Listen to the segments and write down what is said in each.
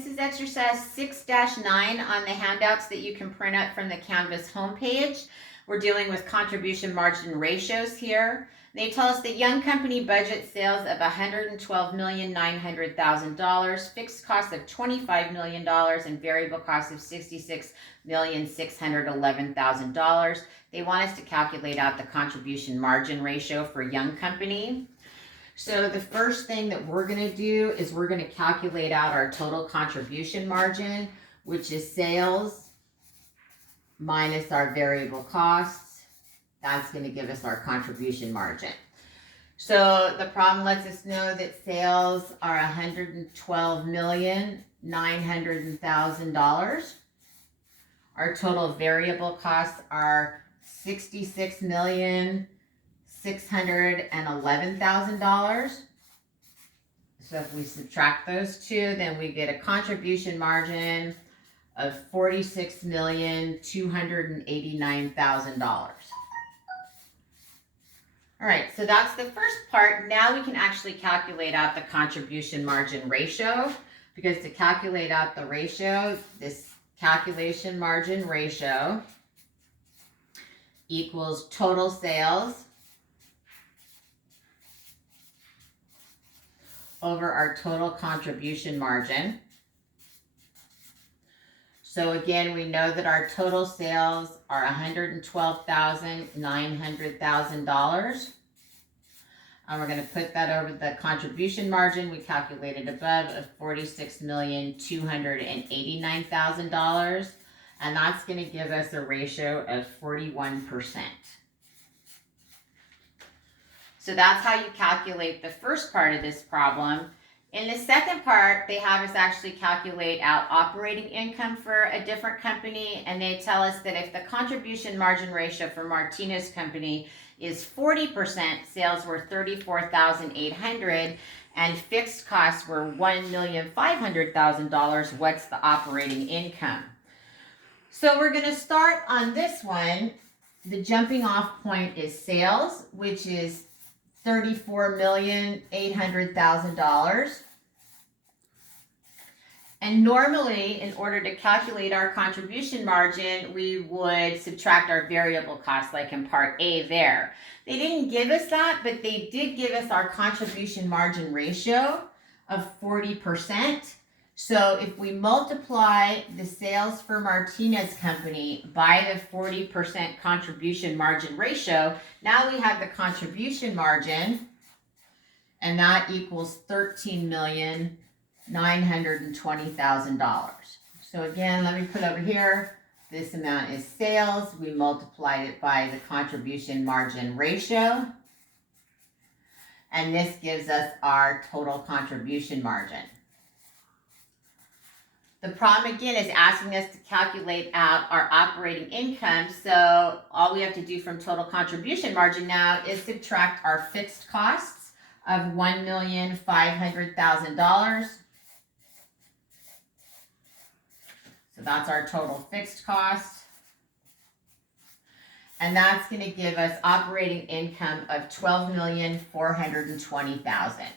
This is exercise 6-9 on the handouts that you can print out from the Canvas homepage. We're dealing with contribution margin ratios here. They tell us that Young Company budget sales of $112,900,000, fixed cost of $25 million, and variable cost of $66,611,000. They want us to calculate out the contribution margin ratio for Young Company. So the first thing that we're going to do is we're going to calculate out our total contribution margin, which is sales minus our variable costs. That's going to give us our contribution margin. So the problem lets us know that sales are $112,900,000. Our total variable costs are $66,611,000. So if we subtract those two, then we get a contribution margin of $46,289,000. All right, so that's the first part. Now we can actually calculate out the contribution margin ratio, because to calculate out the ratio, this calculation margin ratio equals total sales over our total contribution margin. So again, we know that our total sales are $112,900,000. And we're going to put that over the contribution margin we calculated above of $46,289,000. And that's going to give us a ratio of 41%. So that's how you calculate the first part of this problem. In the second part, they have us actually calculate out operating income for a different company, and they tell us that if the contribution margin ratio for Martinez Company is 40%, sales were $34,800, and fixed costs were $1,500,000, what's the operating income? So we're going to start on this one. The jumping off point is sales, which is $34,800,000. And normally, in order to calculate our contribution margin, we would subtract our variable costs, like in part A there. They didn't give us that, but they did give us our contribution margin ratio of 40%. So if we multiply the sales for Martinez Company by the 40% contribution margin ratio, now we have the contribution margin, and that equals $13,920,000. So again, let me put over here, this amount is sales. We multiplied it by the contribution margin ratio, and this gives us our total contribution margin. The problem again is asking us to calculate out our operating income. So all we have to do from total contribution margin now is subtract our fixed costs of $1,500,000. So that's our total fixed cost. And that's going to give us operating income of $12,420,000.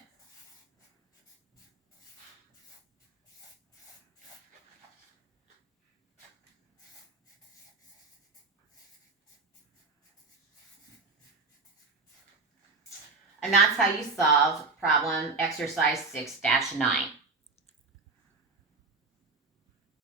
And that's how you solve problem exercise 6-9.